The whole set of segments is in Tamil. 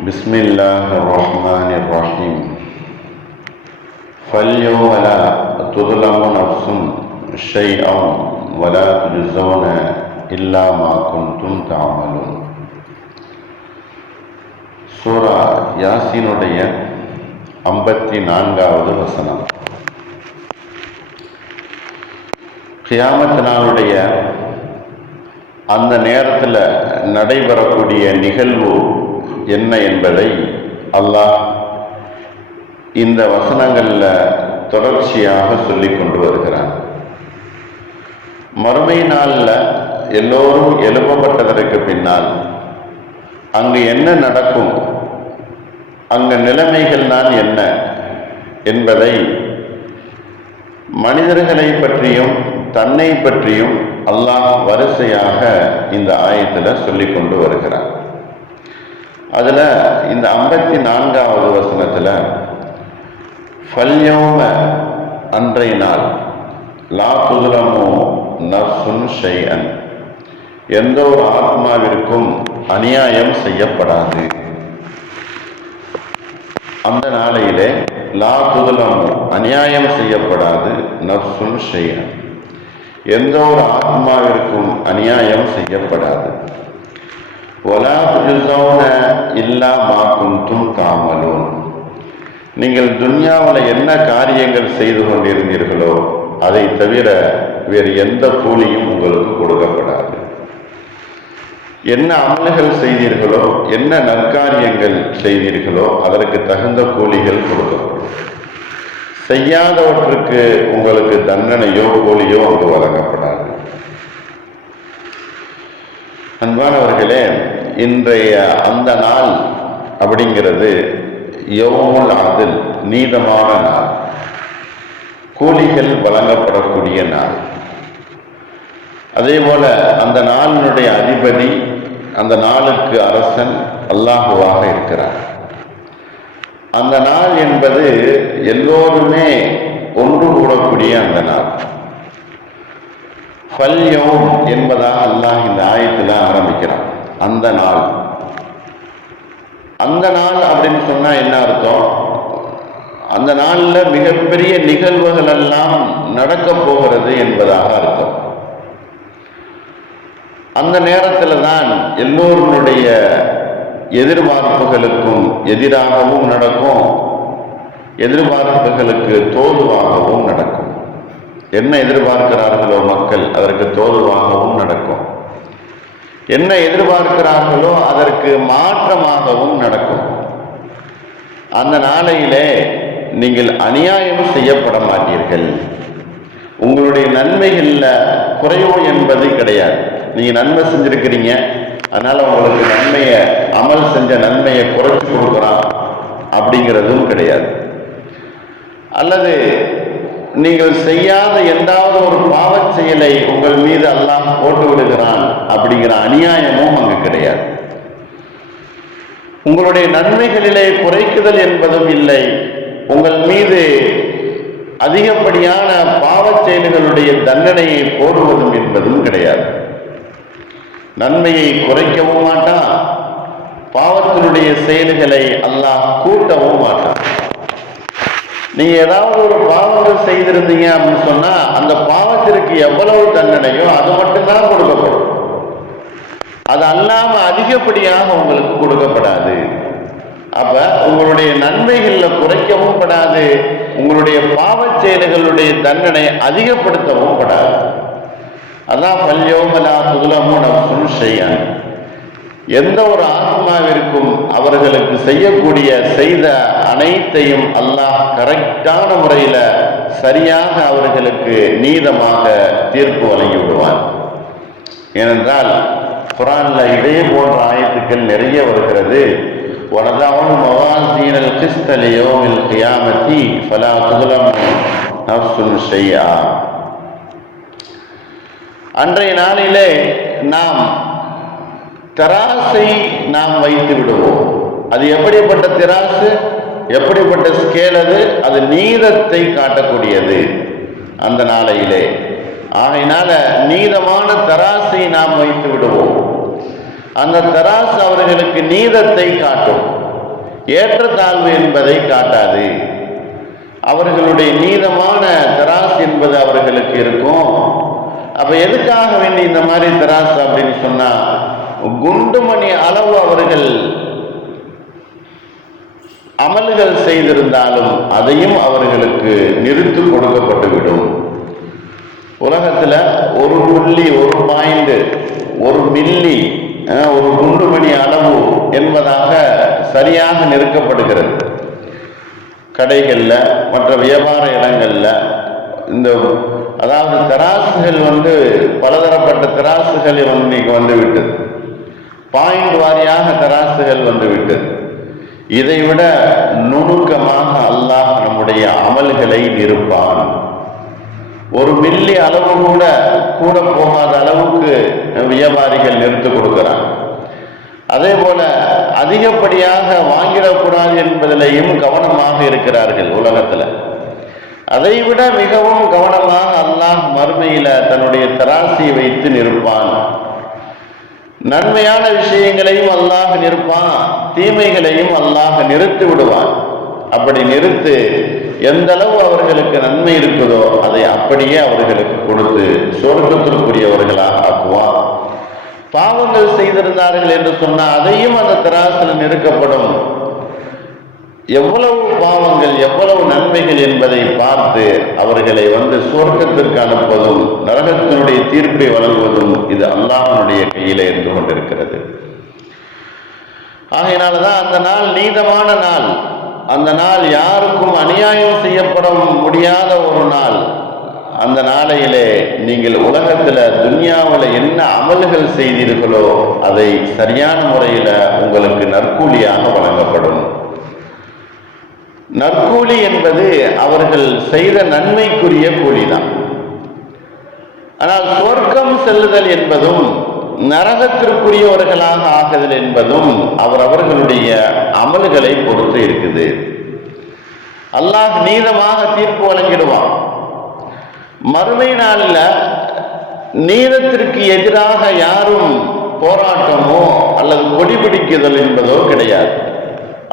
بسم الله الرحمن الرحيم فاليوم لا تظلم نفس شيئا ولا تجزون إلا ما كنتم تعملون சூரா யாசினுடைய ஐம்பத்தி நான்காவது வசனம் கியாமத் நாளுடைய அந்த நேரத்தில் நடைபெறக்கூடிய நிகழ்வு என்ன என்பதை அல்லாஹ் இந்த வசனங்களில் தொடர்ச்சியாக சொல்லி கொண்டு வருகிறான். மறுமை நாளில் எல்லோரும் எழுப்பப்பட்டதற்கு பின்னால் அங்கு என்ன நடக்கும்? அங்கு நிலைமைகள் தான் என்ன என்பதை மனிதர்களை பற்றியும் தன்னை பற்றியும் அல்லாஹ் வரிசையாக இந்த ஆயத்தில் சொல்லிக் கொண்டு வருகிறார் அதில் இந்த ஐம்பத்தி நான்காவது வசனத்தில் ஃபல்யோம அன்றைய நாள் லா துதுலமோ நர்சுன் ஷெய்யன் எந்த ஒரு ஆத்மாவிற்கும் அநியாயம் செய்யப்படாது. அந்த நாளையிலே லா துதுலமோ அநியாயம் செய்யப்படாது நர்சுன் ஷைஅன். எந்த ஒரு ஆத்மாவிற்கும் அநியாயம் செய்யப்படாது. ஒலா துஜுசௌன இல்லா மா குந்தும் நீங்கள் துன்யாவில் என்ன காரியங்கள் செய்து கொண்டிருந்தீர்களோ அதை தவிர வேறு எந்த கூலியும் உங்களுக்கு கொடுக்கப்படாது. என்ன அமல்கள் செய்தீர்களோ என்ன நற்காரியங்கள் செய்தீர்களோ அதற்கு தகுந்த கூலிகள் கொடுக்கப்படும். செய்யாதவற்றுக்கு உங்களுக்கு தண்டனையோ கூலியோ அங்கு வழங்கப்படாது. அன்பானவர்களே இன்றைய அந்த நாள் அப்படிங்கிறது யவுமுல் அதில் நீதமான நாள். கூலிகள் வழங்கப்படக்கூடிய நாள். அதே போல அந்த நாளினுடைய அதிபதி அந்த நாளுக்கு அரசன் அல்லாஹுவாக இருக்கிறார். அந்த நாள் என்பது எல்லோருமே ஒன்று கூடக்கூடிய அந்த நாள். ஃபல்யோம் என்பதாக அல்லாஹ் இந்த ஆயத்தில் ஆரம்பிக்கிறான். அந்த நாள். அந்த நாள் அப்படின்னு சொன்னா என்ன அர்த்தம்? அந்த நாளில் மிகப்பெரிய நிகழ்வுகள் எல்லாம் நடக்க போகிறது என்பதாக அர்த்தம். அந்த நேரத்தில் தான் எல்லோருடைய எதிர்பார்ப்புகளுக்கும் எதிராகவும் நடக்கும் எதிர்பார்ப்புகளுக்கு தோதுவாகவும் நடக்கும். என்ன எதிர்பார்க்கிறார்களோ மக்கள் அதற்கு தோதுவாகவும் நடக்கும். என்ன எதிர்பார்க்கிறார்களோ அதற்கு மாற்றமாகவும் நடக்கும். அந்த நாளையிலே நீங்கள் அநியாயம் செய்யப்பட மாட்டீர்கள். உங்களுடைய நன்மைகளில் குறைவு என்பது கிடையாது. நீங்கள் நன்மை செஞ்சிருக்கிறீங்க அதனால் உங்களுக்கு நன்மையை அமல் செஞ்ச நன்மையை குறைச்சி கொடுக்குறான் அப்படிங்கிறதும் கிடையாது. அல்லது நீங்கள் செய்யாத எந்தாவது ஒரு பாவச் செயலை உங்கள் மீது அல்லாஹ் போட்டு விடுகிறான் அப்படிங்கிற அநியாயமும் அங்கு கிடையாது. உங்களுடைய நன்மைகளிலே குறைக்குதல் என்பதும் இல்லை. உங்கள் மீது அதிகப்படியான பாவச் செயல்களுடைய தண்டனையை போடுவதும் என்பதும் கிடையாது. நன்மையை குறைக்கவும் மாட்டான். பாவத்தினுடைய செயல்களை அல்லாஹ் கூட்டவும் மாட்டான். நீங்க ஏதாவது ஒரு பாவங்கள் செய்திருந்தீங்க அப்படின்னு சொன்னா அந்த பாவத்திற்கு எவ்வளவு தண்டனையோ அது மட்டும்தான் கொடுக்கப்படும். அது அல்லாம அதிகப்படியாக உங்களுக்கு கொடுக்கப்படாது. அப்ப உங்களுடைய நன்மைகள்ல குறைக்கவும் படாது. உங்களுடைய பாவ செயல்களுடைய தண்டனை அதிகப்படுத்தவும் படாது. அதான் பல்யோமலா துலமும் நம் செய்யான் எந்த ஒரு ஆத்மாவிற்கும் அவர்களுக்கு செய்யக்கூடிய செய்த அனைத்தையும் அல்லாஹ் கரெக்டான முறையில் சரியாக அவர்களுக்கு நீதமாக தீர்ப்பு வழங்கி விடுவான். ஏனென்றால் குரான்ல இதே போன்ற ஆயத்துக்கள் நிறைய வருகிறது. வனதாவும் மவாசீனல் கிறிஸ்தலியோமில் கியாமத்தி ஃபலா துலம் நப்சுன் அன்றைய நாளிலே நாம் தராசை நாம் வைத்து விடுவோம். அது எப்படிப்பட்ட திராசு? எப்படிப்பட்ட ஸ்கேல் அது? அது நீதத்தை காட்டக்கூடியது அந்த நாளையிலே. ஆகையினால நீதமான தராசை நாம் வைத்து விடுவோம். அந்த தராசு அவர்களுக்கு நீதத்தை காட்டும். ஏற்றத்தாழ்வு என்பதை காட்டாது. அவர்களுடைய நீதமான தராசு என்பது அவர்களுக்கு இருக்கும். அப்ப எதுக்காக வேண்டி இந்த மாதிரி தராசு அப்படின்னு சொன்னா குண்டுமணி அளவு அவர்கள் அமல்கள் செய்திருந்தாலும் அதையும் அவர்களுக்கு நிறுத்து கொடுக்கப்பட்டுவிடும். உலகத்துல ஒரு புள்ளி ஒரு பாயிண்ட் ஒரு மில்லி ஒரு குண்டுமணி அளவு என்பதாக சரியாக நிறுக்கப்படுகிறது. கடைகளில் மற்ற வியாபார இடங்கள்ல இந்த அதாவது தராசுகள் வந்து பலதரப்பட்ட தராசுகள் இன்னைக்கு வந்து விட்டது பாயிண்ட் வாரியாக தராசுகள் வந்துவிட்டது. இதைவிட நுணுக்கமாக அல்லாஹ் நம்முடைய அமல்களை நிறுப்பான் ஒரு மில்லி அளவு கூட கூட போகாத அளவுக்கு வியாபாரிகள் நிறுத்து கொடுக்கிறாங்க. அதே போல அதிகப்படியாக வாங்கிடக்கூடாது என்பதிலையும் கவனமாக இருக்கிறார்கள் உலகத்துல. அதைவிட மிகவும் கவனமாக அல்லாஹ் மறுமையில தன்னுடைய தராசியை வைத்து நிற்பான் நன்மையான விஷயங்களையும் அல்லாஹ் நிற்பான் தீமைகளையும் அல்லாஹ் நிறுத்தி விடுவான். அப்படி நிறுத்து எந்த அளவு அவர்களுக்கு நன்மை இருக்குதோ அதை அப்படியே அவர்களுக்கு கொடுத்து சொர்க்கத்திற்குரியவர்களாக ஆக்குவான். பாவங்கள் செய்திருந்தார்கள் என்று சொன்னால் அதையும் அந்த திராசில் நெருக்கப்படும் எவ்வளவு பாவங்கள் எவ்வளவு நன்மைகள் என்பதை பார்த்து அவர்களை வந்து சுவர்க்கத்திற்கு அனுப்புவதும் நரகத்தினுடைய தீர்ப்பை வழங்குவதும் இது அல்லாஹனுடைய கையில இருந்து கொண்டிருக்கிறது. ஆகையினாலதான் அந்த நாள் நீதமான நாள். அந்த நாள் யாருக்கும் அநியாயம் செய்யப்பட முடியாத ஒரு நாள். அந்த நாளையிலே நீங்கள் உலகத்துல துன்யாவில் என்ன அமல்கள் செய்தீர்களோ அதை சரியான முறையில உங்களுக்கு நற்கூலியாக வழங்கப்படும். நற்கூலி என்பது அவர்கள் செய்த நன்மைக்குரிய கூலிதான். ஆனால் சொர்க்கம் செல்லுதல் என்பதும் நரகத்திற்குரியவர்களாக ஆகுதல் என்பதும் அவர் அவர்களுடைய அமல்களை பொறுத்து இருக்குது. அல்லாஹ் நீதமாக தீர்ப்பு வழங்கிடுவான். மறுமை நாளில் நீதத்திற்கு எதிராக யாரும் போராட்டமோ அல்லது கொடிபிடிக்குதல் என்பதோ கிடையாது.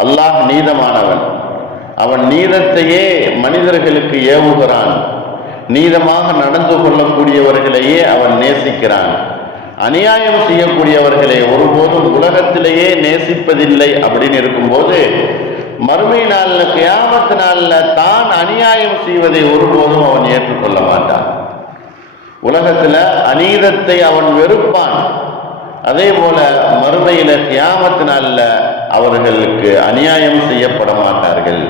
அல்லாஹ் நீதமானவன். அவன் நீதத்தையே மனிதர்களுக்கு ஏவுகிறான். நீதமாக நடந்து கொள்ளக்கூடியவர்களையே அவன் நேசிக்கிறான். அநியாயம் செய்யக்கூடியவர்களை ஒருபோதும் உலகத்திலேயே நேசிப்பதில்லை அப்படின்னு இருக்கும்போது மறுமை நாளில் கியாமத்து நாளில் தான் அநியாயம் செய்வதை ஒருபோதும் அவன் ஏற்றுக்கொள்ள மாட்டான். உலகத்தில் அநீதத்தை அவன் வெறுப்பான். அதே போல மறுமையில கியாமத்து நாளில் அவர்களுக்கு அநியாயம் செய்யப்பட மாட்டார்கள்.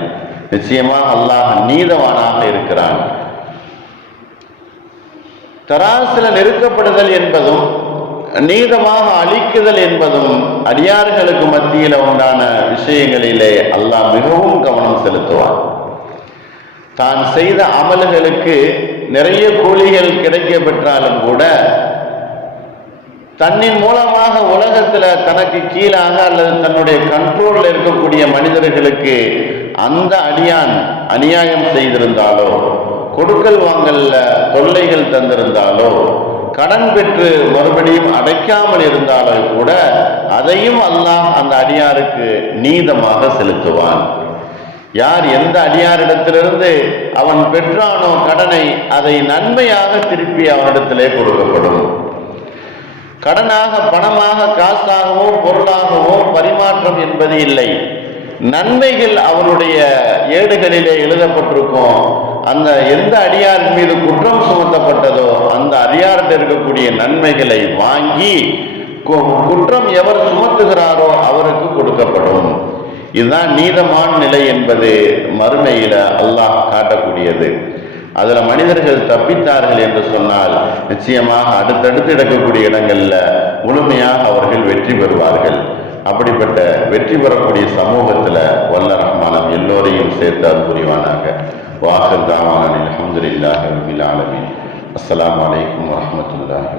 நிச்சயமா அல்லாஹ் நீதவானாக இருக்கிறான். தராசில நெருக்கப்படுதல் என்பதும் நீதமாக அழிக்குதல் என்பதும் அடியார்களுக்கு மத்தியில் உண்டான விஷயங்களிலே அல்லாஹ் மிகவும் கவனம் செலுத்துவான். தான் செய்த அமல்களுக்கு நிறைய கூலிகள் கிடைக்க பெற்றாலும் கூட தன்னின் மூலமாக உலகத்துல தனக்கு கீழாக அல்லது தன்னுடைய கண்ட்ரோல்ல இருக்கக்கூடிய மனிதர்களுக்கு அந்த அடியான் அநியாயம் செய்திருந்தாலோ கொடுக்கல் வாங்கல்ல தொல்லைகள் தந்திருந்தாலோ கடன் பெற்று மறுபடியும் அடைக்காமல் இருந்தாலோ கூட அதையும் அல்லாஹ் அந்த அடியாருக்கு நீதமாக செலுத்துவான். யார் எந்த அடியாரிடத்திலிருந்து அவன் பெற்றானோ கடனை அதை நன்மையாக திருப்பி அவனிடத்திலே கொடுக்கப்படும். கடனாக பணமாக காசாகவோ பொருளாகவோ பரிமாற்றம் என்பது இல்லை. நன்மைகள் அவருடைய ஏடுகளிலே எழுதப்பட்டிருக்கும். அந்த எந்த அடியாரின் மீது குற்றம் சுமத்தப்பட்டதோ அந்த அடியாரில் இருக்கக்கூடிய நன்மைகளை வாங்கி கு- குற்றம் எவர் சுமத்துகிறாரோ அவருக்கு கொடுக்கப்படும். இதுதான் நீதமான நிலை என்பது மறுமையில அல்லாஹ் காட்டக்கூடியது. அதுல மனிதர்கள் தப்பித்தார்கள் என்று சொன்னால் நிச்சயமாக அடுத்தடுத்து இடக்கக்கூடிய இடங்கள்ல முழுமையாக அவர்கள் வெற்றி பெறுவார்கள். அப்படிப்பட்ட வெற்றி பெறக்கூடிய சமூகத்துல வல்ல ரஹ்மானம் எல்லோரையும் சேர்த்து அருள் புரிவானாக. வாசல் தாவானில் அஹமதுல்லாஹி ரபில் ஆலமீன். அஸ்ஸலாமு அலைக்கும் வரஹ்மத்துல்லாஹி